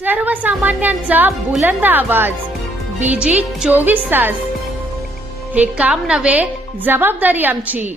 सर्वसामान्यांचा बुलंद आवाज बीजी 24 तास. हे काम नव्हे, जबाबदारी आमची.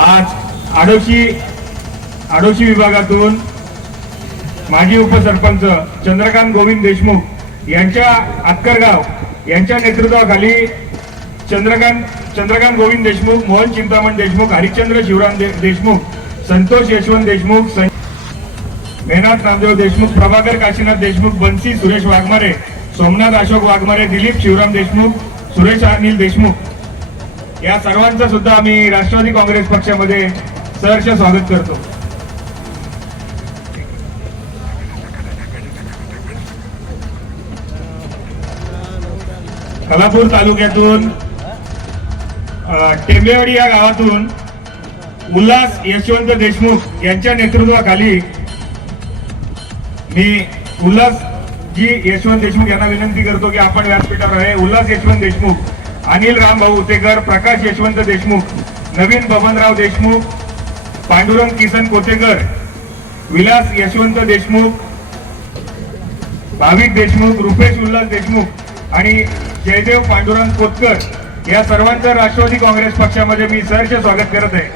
आज आडोशी विभागातून माजी उपसरपंच चंद्रकांत गोविंद देशमुख यांच्या अक्करगाव यांच्या नेतृत्वाखाली चंद्रकांत गोविंद देशमुख, मोहन चिंतामण देशमुख, हरिश्चंद्र शिवराम देशमुख, संतोष यशवंत देशमुख, मेहनाथ नामदेव देशमुख, प्रभाकर काशीनाथ देशमुख, बंसी सुरेश वाघमारे, सोमनाथ अशोक वाघमारे, दिलीप शिवराम देशमुख, सुरेश अनिल देशमुख या सर्वांचं सुद्धा आम्ही राष्ट्रवादी काँग्रेस पक्षामध्ये सहर्ष स्वागत करतो. कोल्हापूर तालुक्यातून टेंबेवाडी या गावातून उल्हास यशवंत देशमुख यांच्या नेतृत्वाखाली मी उल्हासजी यशवंत देशमुख यांना विनंती करतो की आपण व्यासपीठावर आहे. उल्हास यशवंत देशमुख, अनिल रामभाऊ उतेकर, प्रकाश यशवंत देशमुख, नवीन बबनराव देशमुख, पांडुरंग किसन कोतेकर, विलास यशवंत देशमुख, भाविक देशमुख, रुपेश उल्हास देशमुख आणि जयदेव पांडुरंग कोतकर या सर्वांचं राष्ट्रवादी काँग्रेस पक्षामध्ये मी सहर्ष स्वागत करत आहे.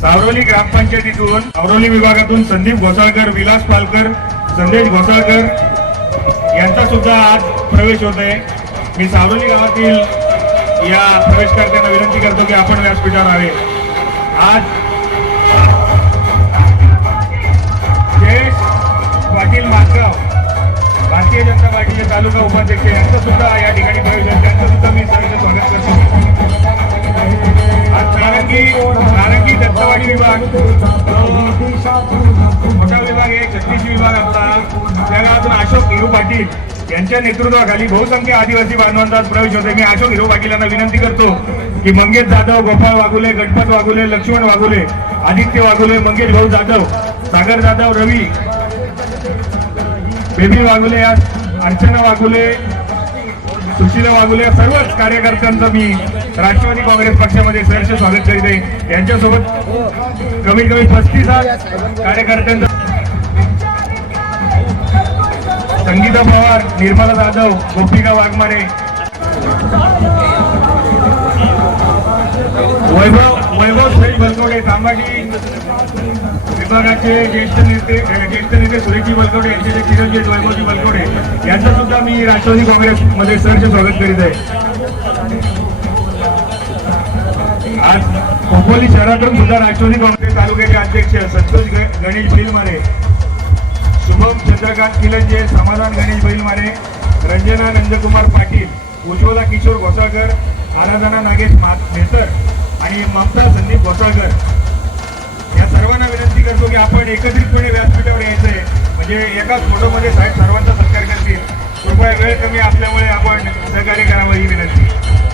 सावरोली ग्रामपंचायतीतून सावरोली विभागातून संदीप घोसाळकर, विलास पालकर, संदेश घोसाळकर यांचा सुद्धा आज प्रवेश होत आहे. मी सावरोली गावातील या प्रवेशकर्त्यांना विनंती करतो की आपण व्यासपीठावर आहे. आज जयेश पाटील मातगाव, भारतीय जनता पार्टीचे तालुका उपाध्यक्ष यांचं सुद्धा या ठिकाणी प्रवेश आहे. त्यांचं सुद्धा मी सहर्ष स्वागत करतो. आज नारंगी दत्तवाडी विभाग मोठा विभाग आहे, 36 विभाग आपला. त्या गावातून अशोक हिरू पाटील यांच्या नेतृत्वाखाली बहुसंख्य आदिवासी बांधवांचा प्रवेश होते. मी अशोक हिरू पाटील यांना विनंती करतो की मंगेश जाधव, गोपाळ वाघुले, गणपत वाघुले, लक्ष्मण वाघुले, आदित्य वाघुले, मंगेश भाऊ जाधव, सागर जाधव, रवी बेबी वाघुले, अर्चना वाघुले, सुशीला वाघुले या सर्वच कार्यकर्त्यांचं मी राष्ट्रवादी काँग्रेस पक्षामध्ये सहर्ष स्वागत करीत आहे. यांच्यासोबत कमीत कमी 35 कार्यकर्त्यांचं संगीता पवार, निर्मला जाधव, गोपिका वाघमारे, वैभव श्री बलकवडे, तांबाडी विभागाचे ज्येष्ठ नेते सुरेशजी बलकवडे यांचे चिरंजीव वैभवजी बलकवडे यांचं सुद्धा मी राष्ट्रवादी काँग्रेस मध्ये सहर्ष स्वागत करीत आहे. आज खोपोली शहरातून सुद्धा राष्ट्रवादी काँग्रेस तालुक्याचे अध्यक्ष संतोष गणेश बैलमारे, शुभम चंद्रकांत किलंजे, समाधान गणेश बैलमारे, रंजना नंदकुमार पाटील, उज्ज्वला किशोर घोसाळकर, आराधना नागेश मेहतर आणि ममता संदीप घोसाळकर या सर्वांना विनंती करतो की आपण एकत्रितपणे व्यासपीठावर यायचंय, म्हणजे एकाच फोटोमध्ये साहेब सर्वांचा सत्कार करतील. कृपया वेळ कमी असल्यामुळे आपण सहकार्य करावं ही विनंती.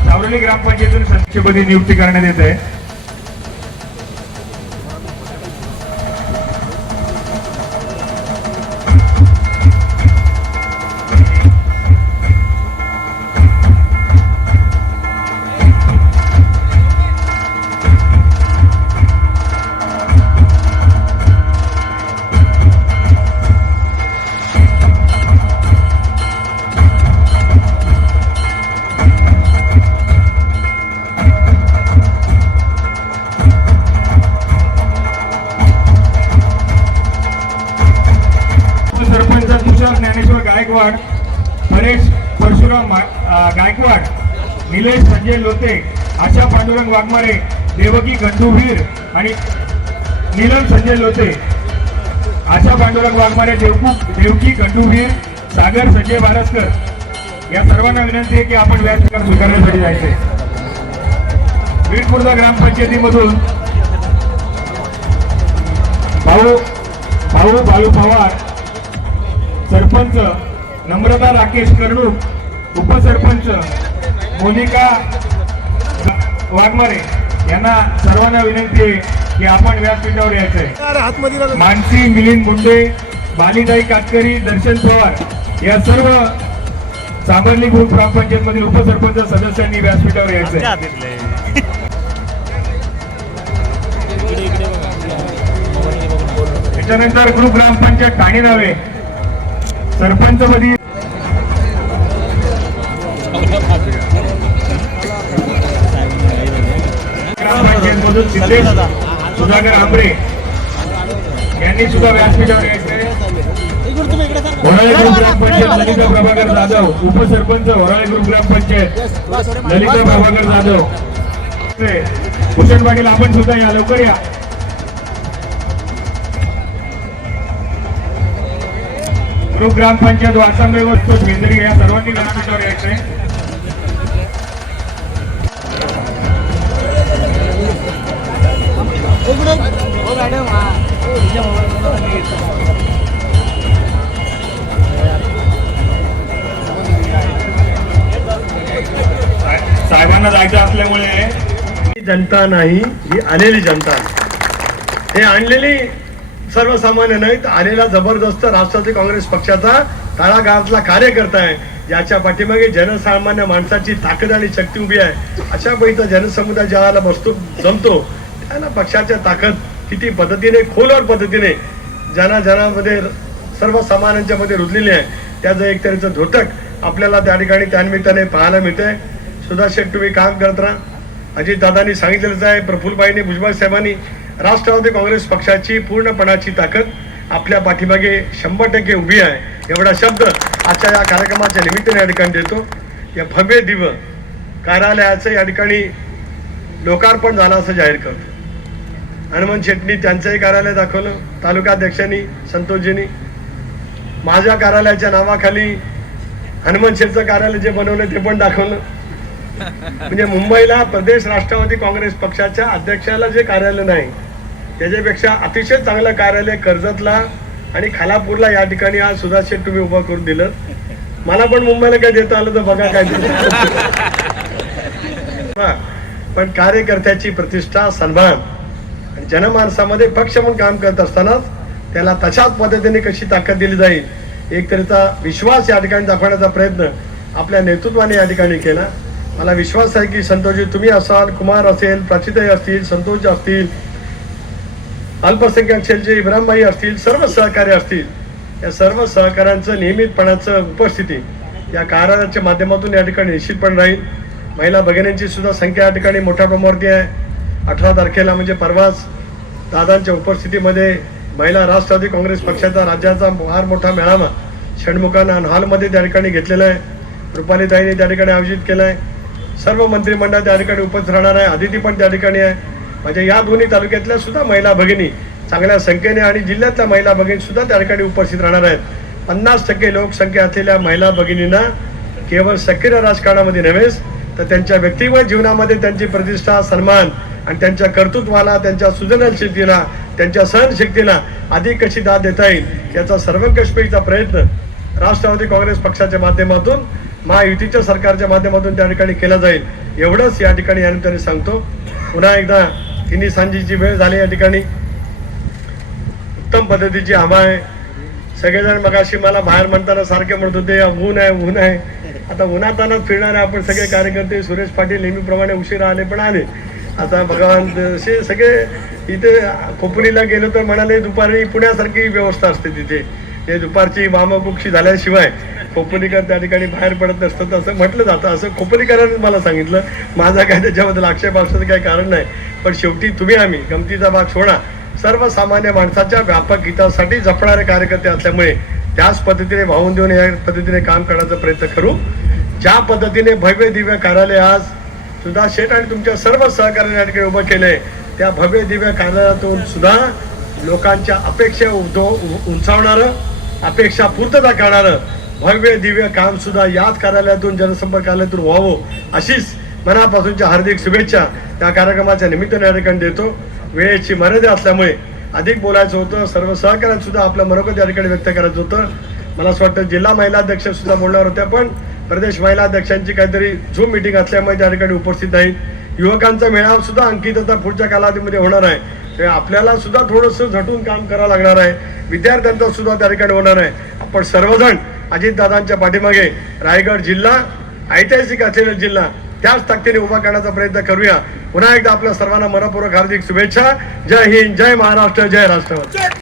सावरली ग्रामपंचायतीतून सदस्यपदी नियुक्ती करण्यात येत आहे. सरपंच तुषार ज्ञानेश्वर गायकवाड, परेश परशुराम गायकवाड, निलेश संजय लोते, आशा पांडुरंग वाघमारे, देवकी गंडूवीर आणि नीलम संजय लोते, आशा पांडुरंग वाघमारे, देवकी गंडूवीर, सागर संजय बारसकर या सर्वांना विनंती आहे की आपण व्यासपीठावर स्वीकारण्यासाठी जायचे. बीडखुर्द ग्रामपंचायतीमधून भाऊ बालू पवार, सरपंच नम्रता राकेश कर्णूक, उपसरपंच मोनिका वाघमारे यांना सर्वांना विनंती आहे की आपण व्यासपीठावर यायचंय. मानसी मिलिंद मुंडे, बालीताई कातकरी, दर्शन पवार या सर्व सांबर्ली ग्रुप ग्रामपंचायत मधील उपसरपंच सदस्यांनी व्यासपीठावर यायचंय. त्याच्यानंतर ग्रुप ग्रामपंचायत ठाणे नावे सरपंचपदी ग्रामपंचायत मधून सिद्धेश सुधाकर आंबरे यांनी सुद्धा व्यासपीठावर यायचंय. वराळे ग्रुप ग्रामपंचायत ललिता प्रभाकर जाधव, उपसरपंच वराळे ग्रुप ग्रामपंचायत ललिता प्रभाकर जाधव, भूषण पाटील आपण सुद्धा या, लवकर या. ग्रुप ग्रामपंचायत वासांबे व मेंदरी या सर्वांनी व्यासपीठावर यायचंय. साहेबांना जायचं असल्यामुळे जनता नाही, ही आलेली जनता आहे. हे आणलेली सर्वसामान्य नाही, तर आलेला जबरदस्त राष्ट्रवादी काँग्रेस पक्षाचा तळागाळातला कार्यकर्ता आहे, ज्याच्या पाठीमागे जनसामान्य माणसाची ताकद आणि शक्ती उभी आहे. अशा पैकी जनसमुदाय ज्याला बसतो जमतो त्याला पक्षाच्या ताकद किती पद्धतीने खोलवर पद्धतीने जनामध्ये सर्वसामान्यांच्या मध्ये रुजलेली आहे, त्याचं एक तऱ्हेचं द्योतक आपल्याला त्या ठिकाणी त्यानिमित्ताने पाहायला मिळतंय. सुधास शेठ तुम्ही काम करत राहा. अजितदादांनी सांगितलेलंच आहे, प्रफुल्लबाईंनी, भुजबळ साहेबांनी राष्ट्रवादी काँग्रेस पक्षाची पूर्णपणाची ताकद आपल्या पाठीमागे 100% उभी आहे, एवढा शब्द आजच्या या कार्यक्रमाच्या निमित्ताने या ठिकाणी देतो. या भव्य दिव्य कार्यालयाचं या ठिकाणी लोकार्पण झालं असं जाहीर करतो. हनुमंत शेट्टी त्यांचंही कार्यालय दाखवलं, तालुकाध्यक्षांनी संतोषजींनी. माझ्या कार्यालयाच्या नावाखाली हनुमंत शेठचं कार्यालय जे बनवलं ते पण दाखवलं. म्हणजे मुंबईला प्रदेश राष्ट्रवादी काँग्रेस पक्षाच्या अध्यक्षाला जे कार्यालय नाही त्याच्यापेक्षा अतिशय चांगलं कार्यालय कर्जतला आणि खालापूरला या ठिकाणी आज सुधास शेठ तुम्ही उभं करून दिलं. मला पण मुंबईला काय देता आलं तर बघा काय पण कार्यकर्त्याची प्रतिष्ठा, सन्मान आणि जनमानसामध्ये पक्ष म्हणून काम करत असतानाच त्याला तशाच पद्धतीने कशी ताकद दिली जाईल एक तऱ्हेचा विश्वास या ठिकाणी दाखवण्याचा प्रयत्न आपल्या नेतृत्वाने या ठिकाणी केला. मला विश्वास आहे की संतोषजी तुम्ही असाल, कुमार असेल, प्राचिताई असतील, संतोष असतील, अल्पसंख्याक सेलचे इब्राहिमभाई असतील, सर्व सहकारी असतील, या सर्व सहकाऱ्यांचं नियमितपणाचं उपस्थिती या कार्यालयाच्या माध्यमातून या ठिकाणी निश्चितपणे राहील. महिला भगिनींची सुद्धा संख्या या ठिकाणी मोठ्या प्रमाणावरती आहे. 18 तारखेला म्हणजे परवाच दादांच्या उपस्थितीमध्ये महिला राष्ट्रवादी काँग्रेस पक्षाचा राज्याचा फार मोठा मेळावा षण्मुखाना हॉलमध्ये त्या ठिकाणी घेतलेला आहे. रुपालीताईंनी त्या ठिकाणी आयोजित केला आहे. सर्व मंत्रिमंडळ त्या ठिकाणी उपस्थित राहणार आहे. अदिती पण त्या ठिकाणी आहे. म्हणजे या दोन्ही तालुक्यातल्या सुद्धा महिला भगिनी चांगल्या संख्येने आणि जिल्ह्यातल्या महिला भगिनी सुद्धा त्या ठिकाणी उपस्थित राहणार आहेत. 50% लोकसंख्या असलेल्या महिला भगिनींना केवळ सक्रिय राजकारणामध्ये नव्हेच तर त्यांच्या व्यक्तिगत जीवनामध्ये त्यांची प्रतिष्ठा, सन्मान आणि त्यांच्या कर्तृत्वाला, त्यांच्या सृजनशीलतेला, त्यांच्या सहनशक्तीला अधिक कशी दाद देता येईल याचा सर्वंकषपेचा प्रयत्न राष्ट्रवादी काँग्रेस पक्षाच्या माध्यमातून, महायुतीच्या सरकारच्या माध्यमातून त्या ठिकाणी केला जाईल. एवढंच या ठिकाणी या निमित्ताने सांगतो. पुन्हा एकदा तिन्ही सांजेची वेळ झाली. या ठिकाणी उत्तम पद्धतीची हवा आहे. सगळेजण मगाशी मला बाहेर म्हणताना सारखे म्हणत होते ऊन आहे, ऊन आहे. आता उन्हातानाच फिरणारे आपण सगळे कार्यकर्ते, सुरेश पाटील नेहमीप्रमाणे उशिरा आले पण आले. आता भगवान असे सगळे इथे खोपोलीला गेलो तर म्हणाले दुपारी पुण्यासारखी व्यवस्था असते तिथे. ते दुपारची वामकुक्षी झाल्याशिवाय खोपोलीकर त्या ठिकाणी बाहेर पडत नसतं असं म्हटलं जातं. असं खोपोलीकरांनी मला सांगितलं. माझा काय त्याच्याबद्दल आक्षेप असण्याचं काही कारण नाही. पण शेवटी तुम्ही आम्ही गमतीचा भाग सोडा, सर्वसामान्य माणसाच्या व्यापक हितासाठी जपणारे कार्यकर्ते असल्यामुळे त्याच पद्धतीने वाहून देऊन या पद्धतीने काम करण्याचा प्रयत्न करू. ज्या पद्धतीने भव्य दिव्य कार्यालय आज सुद्धा शेठ आणि तुमच्या सर्व सहकार्याने या ठिकाणी उभं केलंय, त्या भव्य दिव्य कार्यालयातून सुद्धा लोकांच्या अपेक्षा उंचावणारं, अपेक्षा पूर्तता करणारं भव्य दिव्य काम सुद्धा याच कार्यालयातून, जनसंपर्क कार्यालयातून व्हावं अशीच मनापासूनच्या हार्दिक शुभेच्छा त्या कार्यक्रमाच्या निमित्ताने या ठिकाणी देतो. वेळेची मर्यादा असल्यामुळे अधिक बोलायचं होतं. सर्व सहकार्यात सुद्धा आपलं मनोगत या ठिकाणी व्यक्त करायचं होतं. मला असं वाटतं जिल्हा महिला अध्यक्ष सुद्धा बोलणार होत्या, पण प्रदेश महिला अध्यक्षांची काहीतरी झूम मिटिंग असल्यामुळे त्या ठिकाणी उपस्थित नाहीत. युवकांचा मेळावा सुद्धा अंकित आता पुढच्या कालावधीमध्ये होणार आहे. ते आपल्याला सुद्धा थोडंसं झटून काम करावं लागणार आहे. विद्यार्थ्यांचा सुद्धा त्या ठिकाणी होणार आहे. आपण सर्वजण अजितदादांच्या पाठीमागे रायगड जिल्हा ऐतिहासिक असलेला जिल्हा त्याच ताकदीने उभा करण्याचा प्रयत्न करूया. पुन्हा एकदा आपल्या सर्वांना मनपूर्वक हार्दिक शुभेच्छा. जय हिंद, जय महाराष्ट्र, जय राष्ट्रवादी.